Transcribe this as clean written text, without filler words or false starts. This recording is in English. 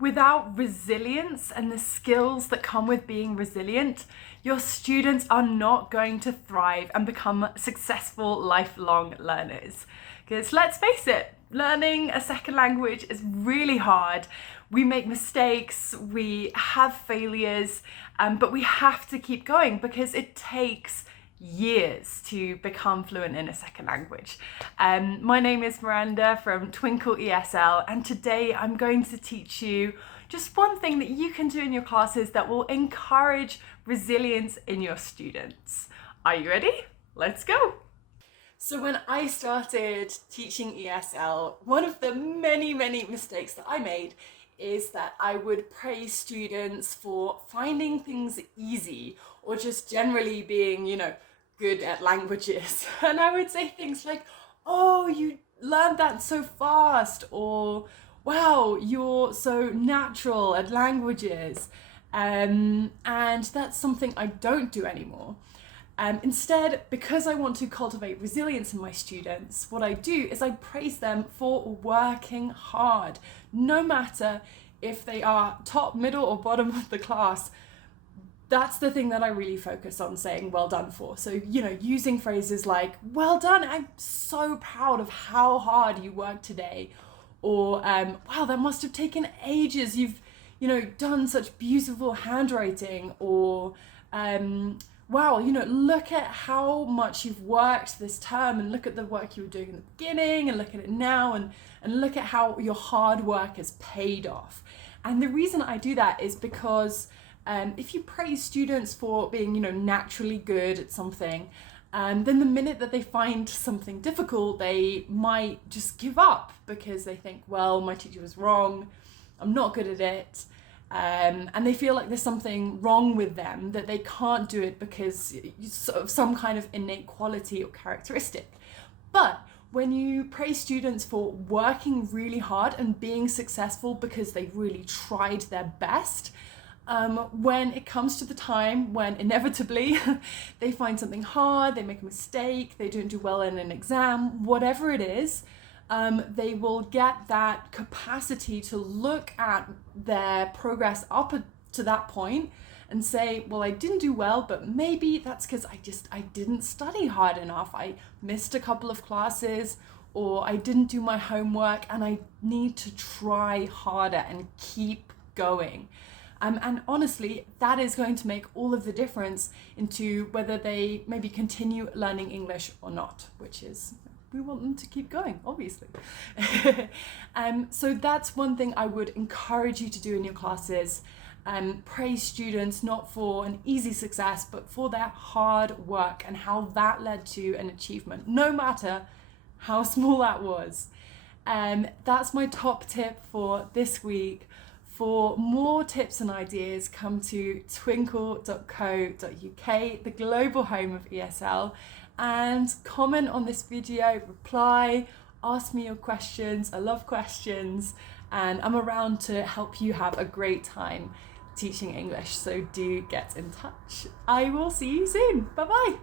Without resilience and the skills that come with being resilient, your students are not going to thrive and become successful lifelong learners. Because let's face it, learning a second language is really hard. We make mistakes, we have failures, but we have to keep going because it takes years to become fluent in a second language. My name is Miranda from Twinkle ESL, and today I'm going to teach you just one thing that you can do in your classes that will encourage resilience in your students. Are you ready? Let's go! So when I started teaching ESL, one of the many mistakes that I made is that I would praise students for finding things easy or just generally being, good at languages. And I would say things like, oh, you learned that so fast, or wow, you're so natural at languages. And that's something I don't do anymore. Instead, because I want to cultivate resilience in my students, what I do is I praise them for working hard, no matter if they are top, middle, or bottom of the class. That's the thing that I really focus on saying well done for. So, using phrases like, well done, I'm so proud of how hard you worked today. Or, wow, that must have taken ages. You've, done such beautiful handwriting. Or, wow, look at how much you've worked this term, and look at the work you were doing in the beginning, and look at it now, and look at how your hard work has paid off. And the reason I do that is because if you praise students for being, naturally good at something, then the minute that they find something difficult, they might just give up because they think, well, my teacher was wrong, I'm not good at it. And they feel like there's something wrong with them, that they can't do it because of some kind of innate quality or characteristic. But when you praise students for working really hard and being successful because they really tried their best, when it comes to the time when inevitably they find something hard, they make a mistake, they don't do well in an exam, whatever it is, they will get that capacity to look at their progress up to that point and say, well, I didn't do well, but maybe that's because I didn't study hard enough. I missed a couple of classes, or I didn't do my homework, and I need to try harder and keep going. And honestly, that is going to make all of the difference into whether they maybe continue learning English or not, which is, we want them to keep going, obviously. So that's one thing I would encourage you to do in your classes. Praise students not for an easy success, but for their hard work and how that led to an achievement, no matter how small that was. That's my top tip for this week. For more tips and ideas, come to twinkle.co.uk, the global home of ESL, and comment on this video, reply, ask me your questions. I love questions, and I'm around to help you have a great time teaching English, so do get in touch. I will see you soon. Bye bye.